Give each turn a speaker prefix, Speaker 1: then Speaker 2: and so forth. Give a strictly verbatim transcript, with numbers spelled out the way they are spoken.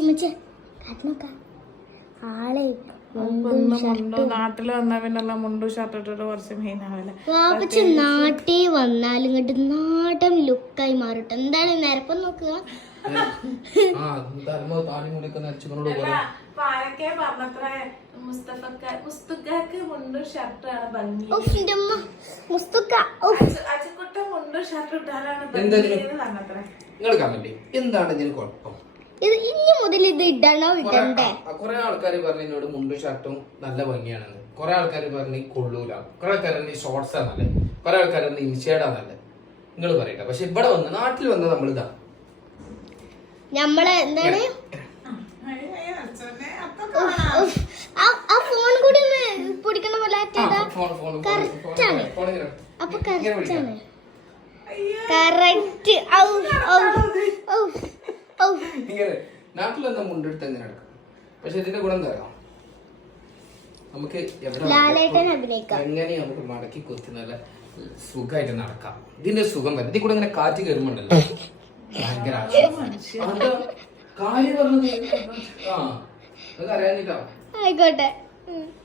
Speaker 1: ആളെ
Speaker 2: നാട്ടില് വന്നാ പിന്നെയുള്ള മുണ്ടു ഷർട്ട് ഇട്ടിട്ട് കുറച്ച് മെയിൻ ആവില്ല.
Speaker 1: വാപ്പച്ചി നാട്ടിൽ വന്നാലും ഇങ്ങോട്ട് നാടൻ ലുക്കായി മാറിട്ട്. എന്താണ് നിരപ്പം നോക്കുക.
Speaker 2: പാരക്കെ പറഞ്ഞത്ര മുസ്തുക്കാക്ക് മുണ്ടു ഷർട്ടാണ് ഭംഗി. അച്ചുക്കുട്ട മുണ്ടു ഷർട്ട് ഇട്ടാലാണ് പറഞ്ഞത്ര.
Speaker 3: എന്താണ് ഇതിന് കുഴപ്പം?
Speaker 1: ഇത് ഇനി മുതൽ ഇത് ഇടണോ ഇടണ്ടേ?
Speaker 3: കുറെ ആൾക്കാർ പറഞ്ഞു എന്നോട് മുണ്ടും ഷർട്ടും നല്ല ഭംഗിയാണെന്ന്. കുറെ ആൾക്കാർ പറഞ്ഞു കൊള്ളൂല. കുറെ ആൾക്കാർ ഷോർട്സ് ആണ് നല്ലത്. കുറെ ആൾക്കാർ ഇൻഷേഡാ നല്ലത്. നിങ്ങൾ പറയട്ടെ. പക്ഷെ ഇവിടെ വന്ന് നാട്ടിൽ വന്ന് നമ്മളിതാ
Speaker 1: നമ്മള് എന്താണ് ആ ഫോൺ കൂടി ഒന്ന് പിടിക്കണ പോലെ കറക്റ്റാണ്. അപ്പൊ കറക്റ്റാണ്. കറക്റ്റ്.
Speaker 3: നാട്ടിൽ വന്ന മുണ്ടെടുത്ത് എങ്ങനെ നടക്കാം. പക്ഷെ ഇതിന്റെ ഗുണം എന്താ പറയാ, നമുക്ക് എങ്ങനെ നമുക്ക് മടക്കി കൊത്തി നല്ല സുഖമായിട്ട് നടക്കാം. ഇതിന്റെ സുഖം തന്നെ ഇതിൽ കൂടെ ഇങ്ങനെ കാറ്റ് കയറുമ്പോണ്ടല്ലോ ഭയങ്കര കാര്യം പറഞ്ഞത്. ആ അത് അറിയാനില്ല.
Speaker 1: ആയിക്കോട്ടെ.